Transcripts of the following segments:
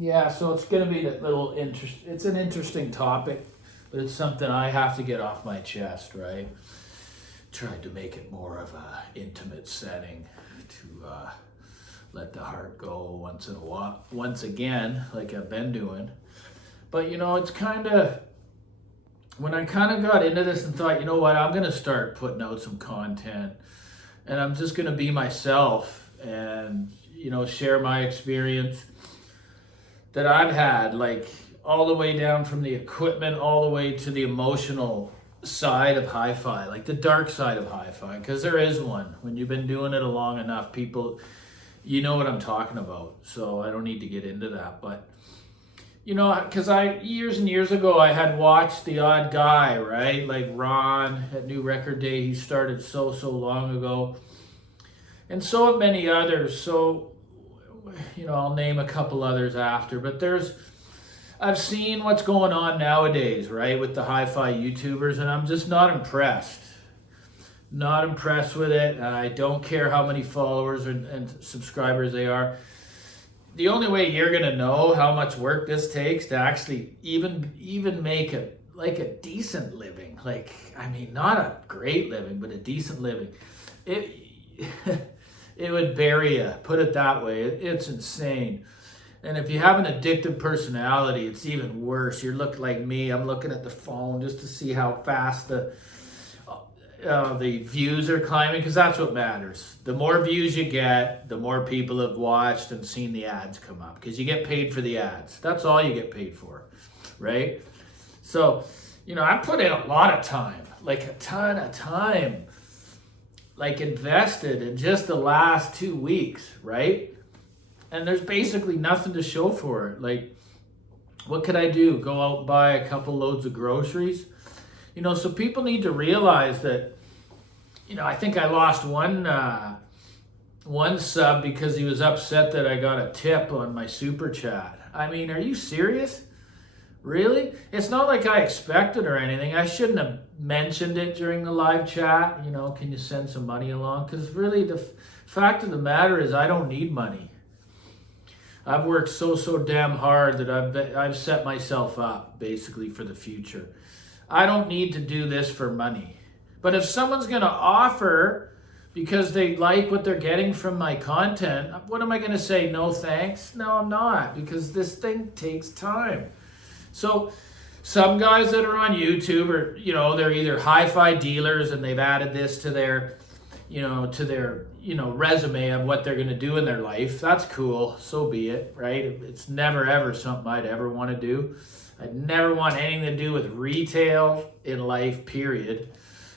Yeah, so it's going to be that little interest. It's an interesting topic, but it's something I have to get off my chest, right? Tried to make it more of a intimate setting to let the heart go once in a while, once again, like I've been doing. But it's kind of when I kind of got into this and thought, you know what, I'm going to start putting out some content, and I'm just going to be myself and share my experience that I've had, like all the way down from the equipment all the way to the emotional side of hi-fi, like the dark side of hi-fi, because there is one. When you've been doing it long enough, people, you know what I'm talking about. So I don't need to get into that, but because years and years ago I had watched The Odd Guy, right? Like Ron at New Record Day, he started so long ago, and so have many others. So I'll name a couple others after, but I've seen what's going on nowadays, right, with the hi-fi YouTubers, and I'm just not impressed. Not impressed with it, and I don't care how many followers and subscribers they are. The only way you're gonna know how much work this takes to actually even make a decent living, like, I mean, not a great living, but a decent living, it it would bury you, put it that way. It's insane. And if you have an addictive personality, it's even worse. You look like me. I'm looking at the phone just to see how fast the views are climbing, because that's what matters. The more views you get, the more people have watched and seen the ads come up, because you get paid for the ads. That's all you get paid for, right? So, I put in a lot of time, like a ton of time, like invested in just the last 2 weeks, right? And there's basically nothing to show for it. Like, what could I do? Go out and buy a couple loads of groceries? So people need to realize that, I think I lost one sub because he was upset that I got a tip on my super chat. I mean, are you serious? Really? It's not like I expected or anything. I shouldn't have mentioned it during the live chat. Can you send some money along? Because really, the fact of the matter is I don't need money. I've worked so damn hard that I've set myself up basically for the future. I don't need to do this for money. But if someone's going to offer because they like what they're getting from my content, what am I going to say? No thanks? No, I'm not, because this thing takes time. So some guys that are on YouTube are, they're either hi-fi dealers and they've added this to their resume of what they're going to do in their life. That's cool. So be it, right? It's never, ever something I'd ever want to do. I'd never want anything to do with retail in life, period.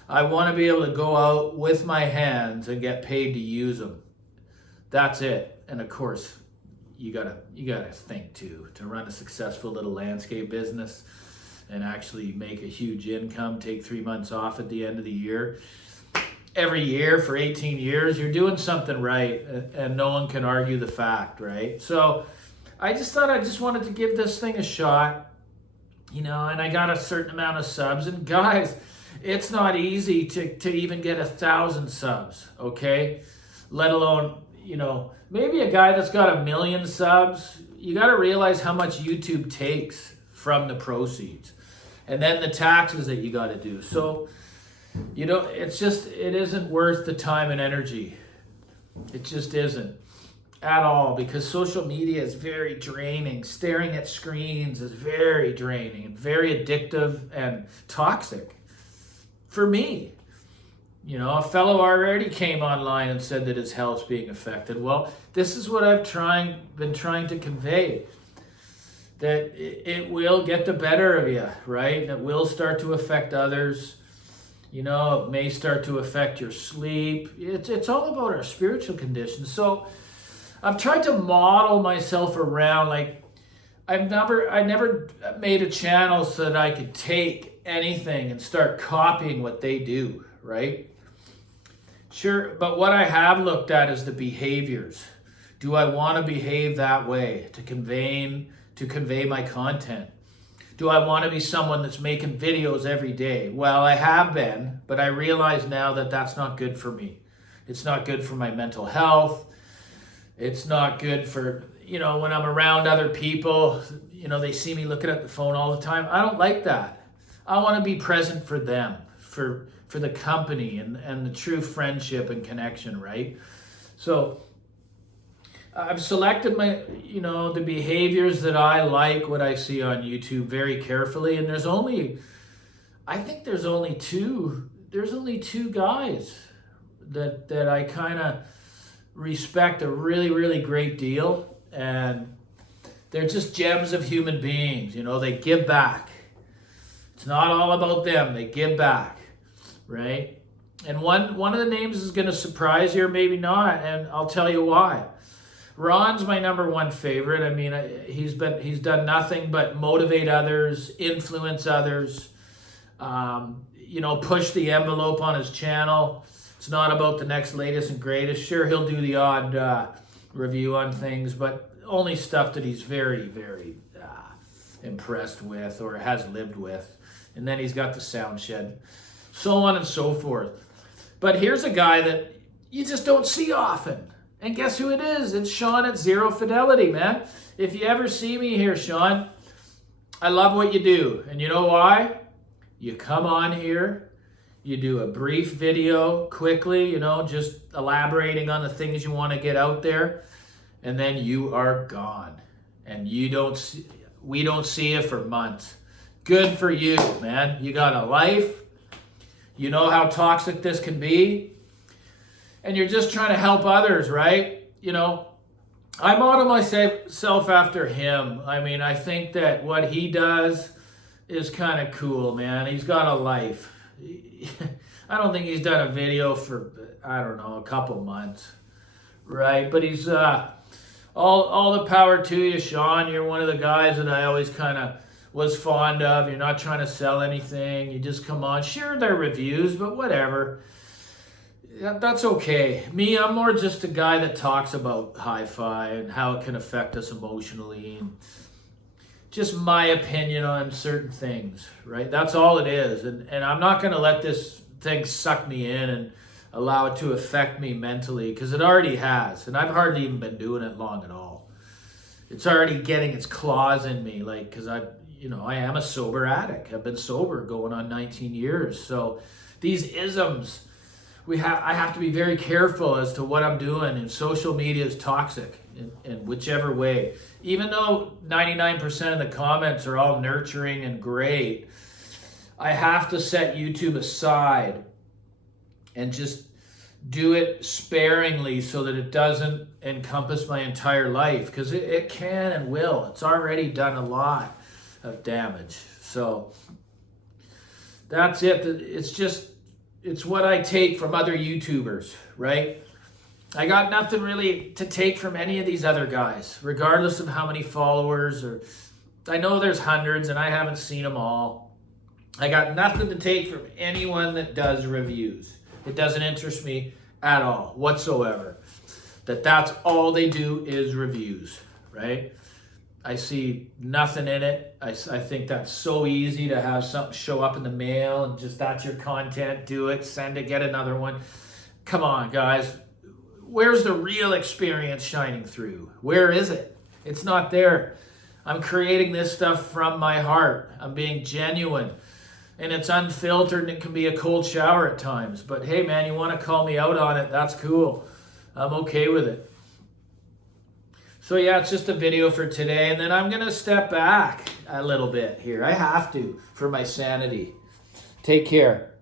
I want to be able to go out with my hands and get paid to use them. That's it. And of course, you gotta think too, to run a successful little landscape business and actually make a huge income, take 3 months off at the end of the year. Every year for 18 years, you're doing something right, and no one can argue the fact, right? So I just thought I just wanted to give this thing a shot, and I got a certain amount of subs. And guys, it's not easy to even get 1,000 subs, okay? Let alone, maybe a guy that's got 1 million subs. You got to realize how much YouTube takes from the proceeds, and then the taxes that you got to do. So, it isn't worth the time and energy. It just isn't at all, because social media is very draining. Staring at screens is very draining and very addictive and toxic for me. A fellow already came online and said that his health's being affected. Well, this is what I've been trying to convey, that it will get the better of you, right? And it will start to affect others. It may start to affect your sleep. It's all about our spiritual condition. So I've tried to model myself around, like, I never made a channel so that I could take anything and start copying what they do, right? Sure, but what I have looked at is the behaviors. Do I want to behave that way to convey my content? Do I want to be someone that's making videos every day? Well, I have been, but I realize now that that's not good for me. It's not good for my mental health. It's not good for you know, when I'm around other people, you know, they see me looking at the phone all the time. I don't like that. I want to be present for them, for the company and the true friendship and connection, right? So I've selected my, you know, the behaviors that I like, what I see on YouTube very carefully. And I think there's only two guys that I kind of respect a really, really great deal. And they're just gems of human beings. You know, they give back. It's not all about them. They give back, right? And one of the names is going to surprise you or maybe not, and I'll tell you why. Ron's my number one favorite. I mean, he's done nothing but motivate others, influence others, you know, push the envelope on his channel. It's not about the next latest and greatest. Sure, he'll do the odd review on things, but only stuff that he's very, very impressed with or has lived with. And then he's got the sound shed, so on and so forth. But here's a guy that you just don't see often. And guess who it is? It's Sean at Zero Fidelity, man. If you ever see me here, Sean, I love what you do. And you know why? You come on here, you do a brief video quickly, you know, just elaborating on the things you want to get out there, and then you are gone. And we don't see you for months. Good for you, man. You got a life. You know how toxic this can be. And you're just trying to help others, right? You know, I model myself after him. I mean, I think that what he does is kind of cool, man. He's got a life. I don't think he's done a video for, I don't know, a couple months, right? But he's all the power to you, Sean. You're one of the guys that I always kind of was fond of. You're not trying to sell anything. You just come on. Sure, they're reviews, but whatever. Yeah, that's okay. Me, I'm more just a guy that talks about hi-fi and how it can affect us emotionally and just my opinion on certain things, right? That's all it is. And I'm not going to let this thing suck me in and allow it to affect me mentally, because it already has. And I've hardly even been doing it long at all. It's already getting its claws in me, like, because I am a sober addict. I've been sober going on 19 years. So these isms, I have to be very careful as to what I'm doing, and social media is toxic in whichever way. Even though 99% of the comments are all nurturing and great, I have to set YouTube aside and just do it sparingly so that it doesn't encompass my entire life, because it can and will. It's already done a lot of damage. So that's it. It's what I take from other YouTubers, right? I got nothing really to take from any of these other guys, regardless of how many followers, or I know there's hundreds and I haven't seen them all. I got nothing to take from anyone that does reviews. It doesn't interest me at all whatsoever. That's all they do is reviews, right? I see nothing in it. I think that's so easy to have something show up in the mail and just that's your content, do it, send it, get another one. Come on, guys. Where's the real experience shining through? Where is it? It's not there. I'm creating this stuff from my heart. I'm being genuine. And it's unfiltered and it can be a cold shower at times. But hey, man, you want to call me out on it, that's cool. I'm okay with it. So yeah, it's just a video for today. And then I'm going to step back a little bit here. I have to for my sanity. Take care.